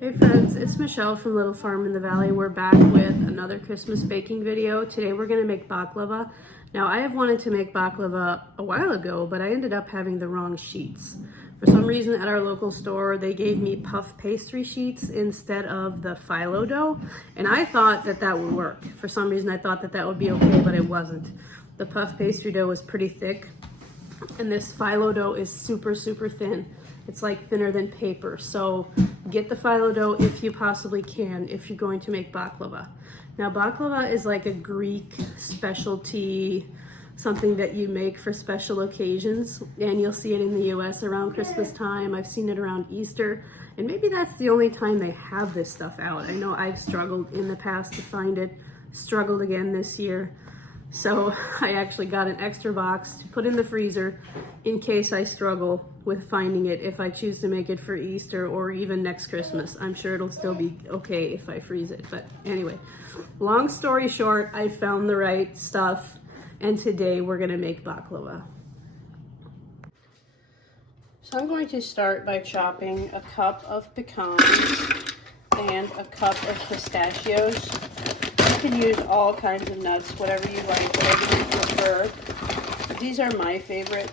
Hey friends, it's Michelle from Little Farm in the Valley. We're back with another Christmas baking video. Today we're going to make baklava. Now I have wanted to make baklava a while ago, but I ended up having the wrong sheets. For some reason at our local store they gave me puff pastry sheets instead of the phyllo dough, and I thought that that would work. For some reason I thought that that would be okay, but it wasn't. The puff pastry dough was pretty thick, and this phyllo dough is super thin. It's like thinner than paper. So get the phyllo dough if you possibly can, if you're going to make baklava. Now baklava is like a Greek specialty, something that you make for special occasions, and you'll see it in the US around Christmas time. I've seen it around Easter, and maybe that's the only time they have this stuff out. I know I've struggled in the past to find it, struggled again this year. So I actually got an extra box to put in the freezer in case I struggle with finding it, if I choose to make it for Easter or even next Christmas. I'm sure it'll still be okay if I freeze it. But anyway, long story short, I found the right stuff, and today we're gonna make baklava. So I'm going to start by chopping a cup of pecans and a cup of pistachios. You can use all kinds of nuts, whatever you like, whatever you prefer. These are my favorite.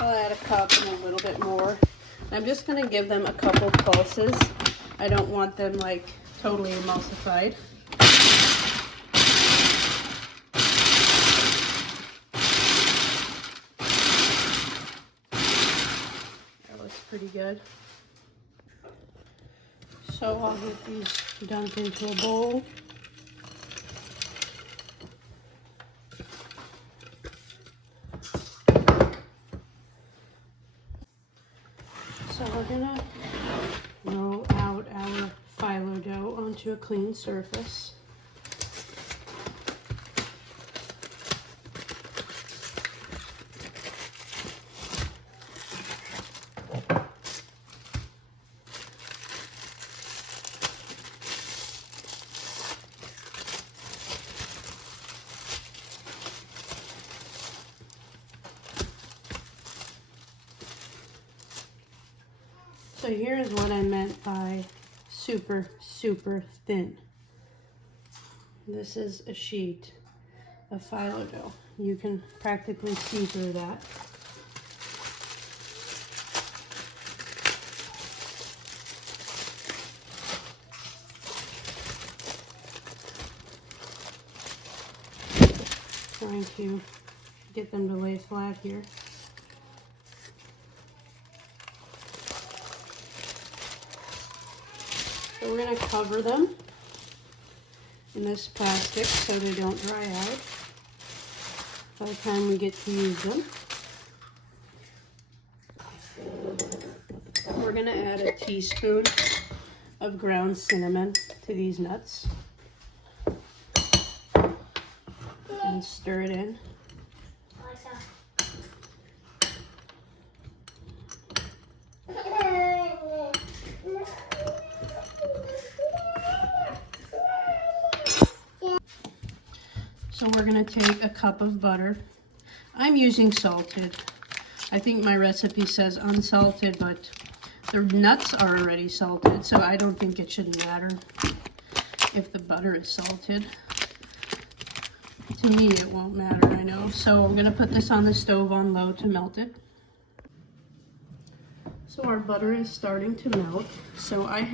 I'll add a cup and a little bit more. I'm just going to give them a couple pulses. I don't want them like totally emulsified. That looks pretty good. So I'll get these dumped into a bowl. So we're gonna roll out our phyllo dough onto a clean surface. So here's what I meant by super thin. This is a sheet of phyllo dough. You can practically see through that. Trying to get them to lay flat here. So we're going to cover them in this plastic so they don't dry out by the time we get to use them. We're going to add a teaspoon of ground cinnamon to these nuts and stir it in. So we're going to take a cup of butter. I'm using salted. I think my recipe says unsalted, but the nuts are already salted, so I don't think it should matter if the butter is salted. To me, it won't matter, I know. So I'm going to put this on the stove on low to melt it. So So our butter is starting to melt. So I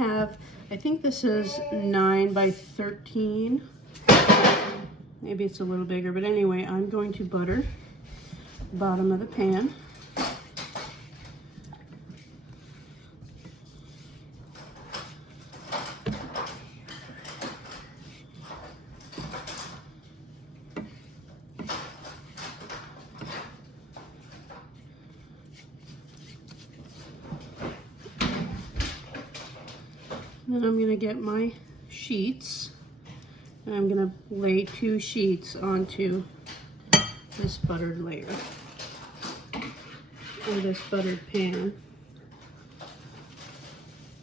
think this is 9 by 13. Maybe it's a little bigger, but anyway, I'm going to butter the bottom of the pan. Then I'm going to get my sheets, and I'm going to lay 2 sheets onto this buttered layer, or this buttered pan.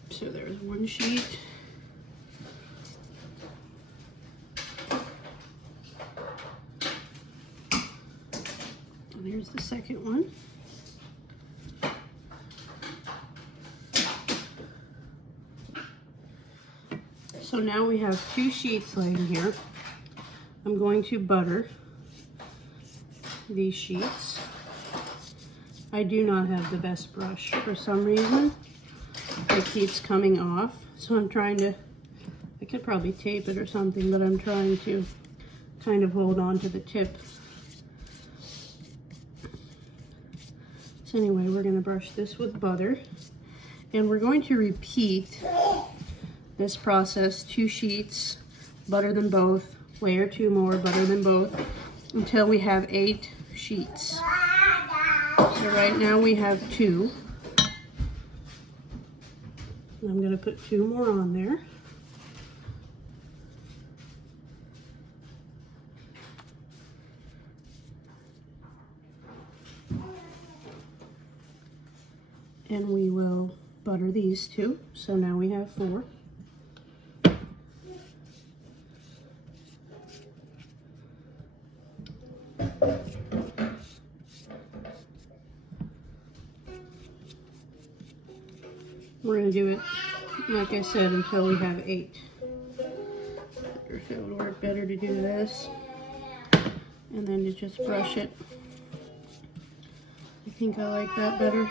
So there's 1 sheet. And here's the second one. So now we have 2 sheets laying here. I'm going to butter these sheets. I do not have the best brush. For some reason, it keeps coming off. So I'm trying to, I could probably tape it or something, but I'm trying to kind of hold on to the tip. So anyway, we're going to brush this with butter. And we're going to repeat this process, 2 sheets, butter them both, layer 2 more, butter them both, until we have 8 sheets. So right now we have 2. I'm going to put 2 more on there. And we will butter these 2. So now we have 4. We're going to do it, like I said, until we have 8. Or if it would work better to do this, and then to just brush it. I think I like that better.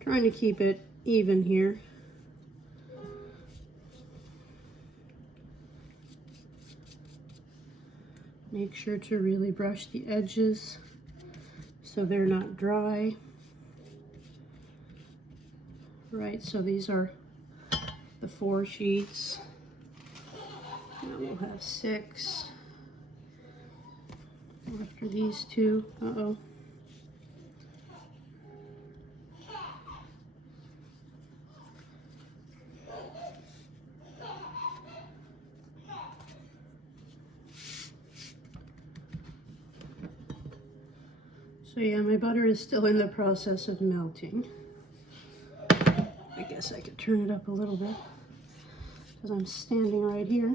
Trying to keep it even here. Make sure to really brush the edges so they're not dry. Right, so these are the 4 sheets. Now we'll have 6 after these 2. Uh-oh. So yeah, my butter is still in the process of melting. I guess I could turn it up a little bit because I'm standing right here.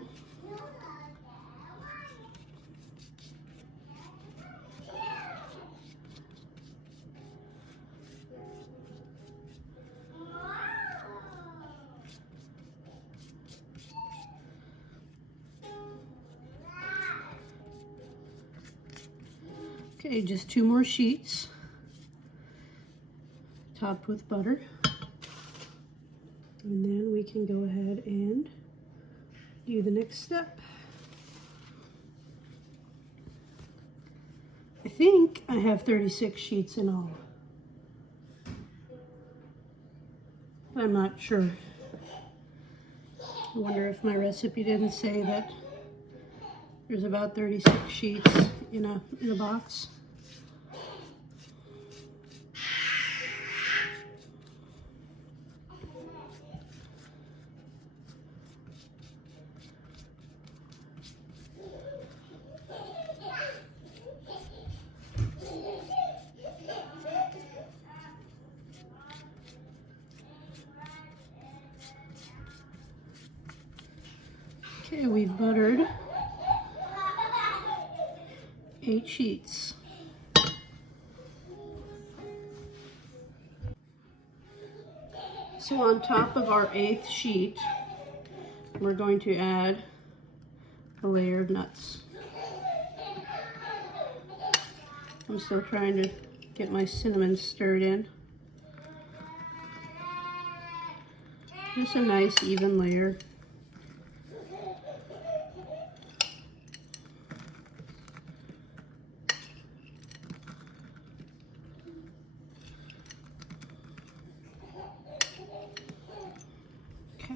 Okay, just 2 more sheets, topped with butter. And then we can go ahead and do the next step. I think I have 36 sheets in all. I'm not sure. I wonder if my recipe didn't say that there's about 36 sheets in a box. Okay, we've buttered 8 sheets. So on top of our 8th sheet, we're going to add a layer of nuts. I'm still trying to get my cinnamon stirred in. Just a nice even layer. Okay.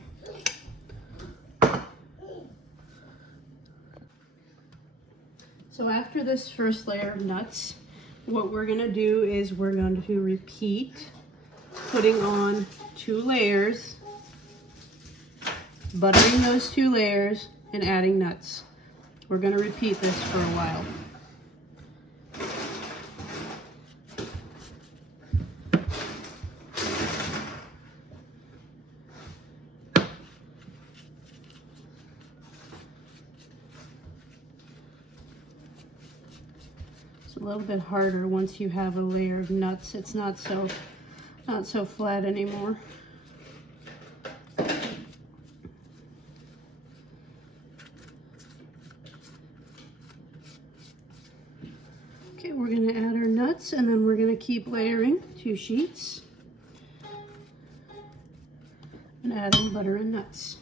So after this first layer of nuts, what we're gonna do is we're going to repeat putting on 2 layers, buttering those 2 layers, and adding nuts. We're gonna repeat this for a while. It's a little bit harder once you have a layer of nuts. It's not so flat anymore. Okay, we're gonna add our nuts and then we're gonna keep layering 2 sheets and adding butter and nuts.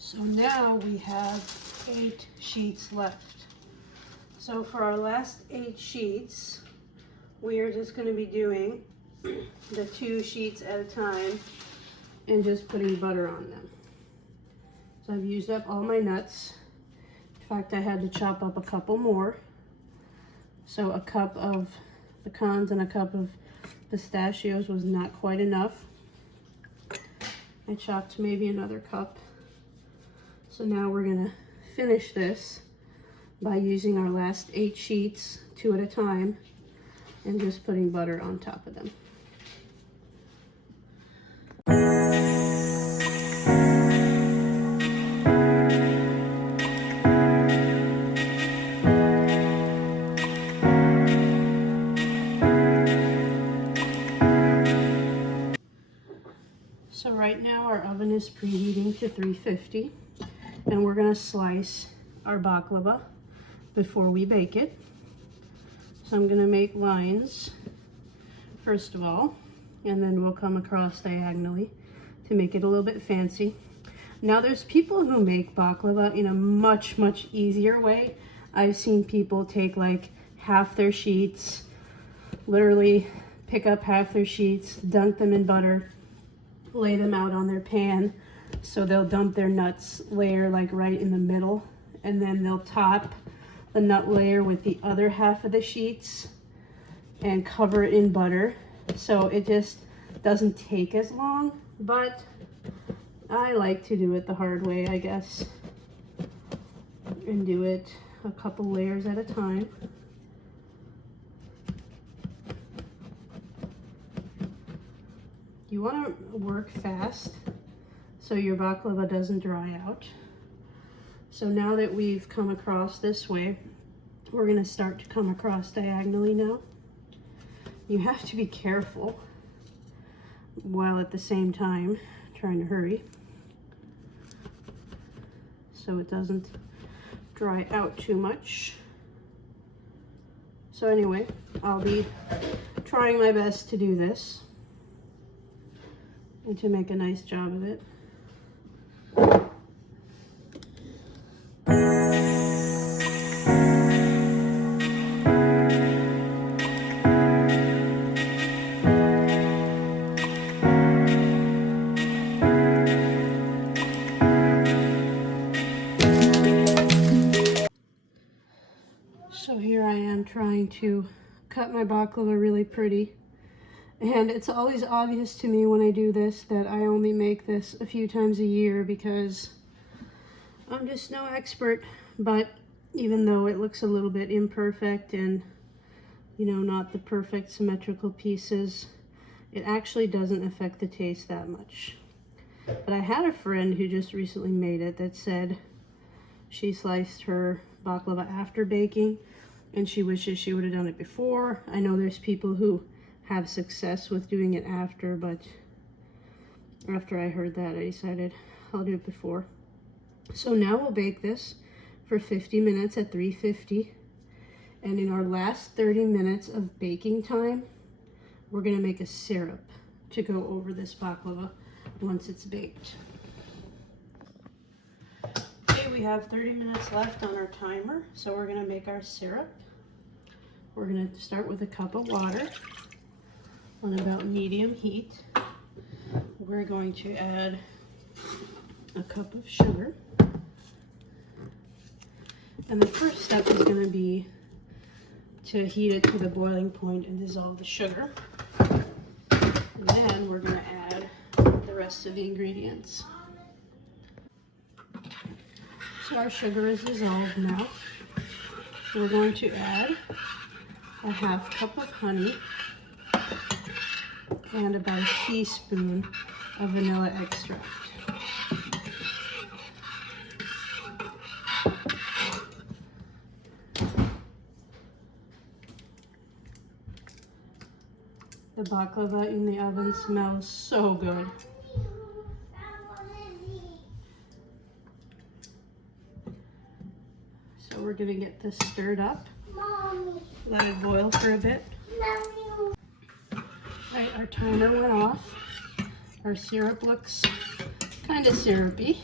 So now we have 8 sheets left. So for our last 8 sheets, we are just going to be doing the 2 sheets at a time and just putting butter on them. So I've used up all my nuts. In fact, I had to chop up a couple more. So a cup of pecans and a cup of pistachios was not quite enough. I chopped maybe another cup. So now we're gonna finish this by using our last 8 sheets, 2 at a time, and just putting butter on top of them. So right now our oven is preheating to 350. And we're gonna slice our baklava before we bake it. So I'm gonna make lines first of all, and then we'll come across diagonally to make it a little bit fancy. Now there's people who make baklava in a much easier way. I've seen people take like half their sheets, literally pick up half their sheets, dunk them in butter, lay them out on their pan. So they'll dump their nuts layer like right in the middle, and then they'll top the nut layer with the other half of the sheets and cover it in butter. So it just doesn't take as long, but I like to do it the hard way, I guess, and do it a couple layers at a time. You want to work fast so your baklava doesn't dry out. So now that we've come across this way, we're going to start to come across diagonally now. You have to be careful while at the same time trying to hurry so it doesn't dry out too much. So anyway, I'll be trying my best to do this and to make a nice job of it. trying to cut my baklava really pretty. And it's always obvious to me when I do this that I only make this a few times a year because I'm just no expert. But even though it looks a little bit imperfect and, you know, not the perfect symmetrical pieces, it actually doesn't affect the taste that much. But I had a friend who just recently made it that said she sliced her baklava after baking and she wishes she would have done it before. I know there's people who have success with doing it after, but after I heard that, I decided I'll do it before. So now we'll bake this for 50 minutes at 350. And in our last 30 minutes of baking time, we're gonna make a syrup to go over this baklava once it's baked. Okay, we have 30 minutes left on our timer, so we're gonna make our syrup. We're gonna start with a cup of water on about medium heat. We're going to add a cup of sugar. And the first step is gonna be to heat it to the boiling point and dissolve the sugar. And then we're gonna add the rest of the ingredients. So our sugar is dissolved now. We're going to add a half cup of honey and about a teaspoon of vanilla extract. The baklava in the oven smells so good. So we're gonna get this stirred up. Let it boil for a bit. Right, our timer went off. Our syrup looks kind of syrupy.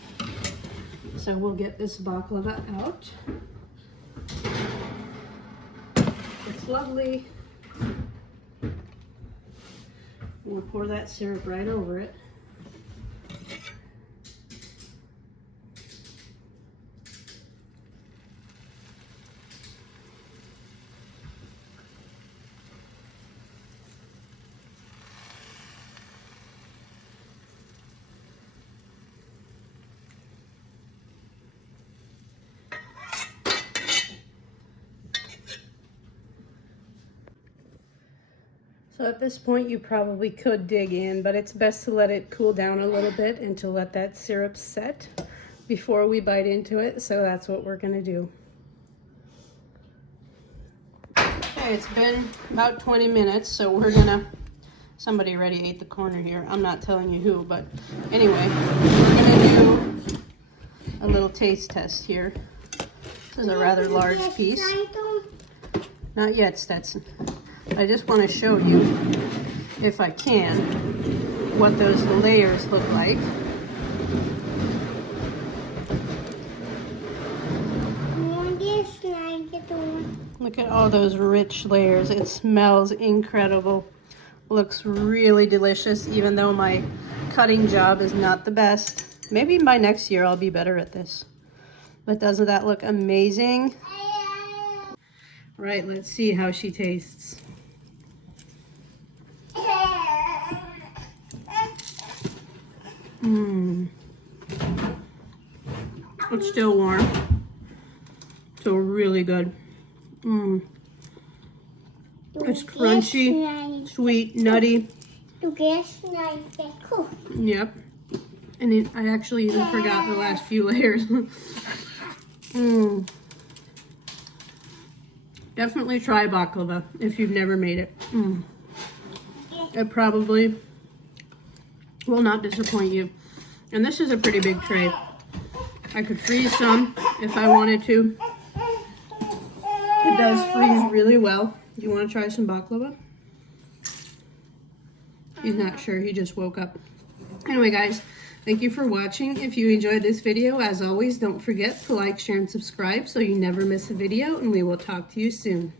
So we'll get this baklava out. It's lovely. We'll pour that syrup right over it. So at this point you probably could dig in, but it's best to let it cool down a little bit and to let that syrup set before we bite into it. So that's what we're gonna do. Okay, it's been about 20 minutes, so we're gonna, somebody already ate the corner here. I'm not telling you who, but anyway, we're gonna do a little taste test here. This is a rather large piece. Not yet, Stetson. I just want to show you, if I can, what those layers look like. Look at all those rich layers. It smells incredible. Looks really delicious, even though my cutting job is not the best. Maybe by next year I'll be better at this. But doesn't that look amazing? Right, let's see how she tastes. It's still warm, so really good. It's crunchy, sweet, nutty. Yep. And I actually even forgot the last few layers. Definitely try baklava if you've never made it. It probably will not disappoint you. And this is a pretty big tray. I could freeze some if I wanted to. It does freeze really well. Do you want to try some baklava? He's not sure, he just woke up. Anyway guys, thank you for watching. If you enjoyed this video, as always, don't forget to like, share, and subscribe so you never miss a video, and we will talk to you soon.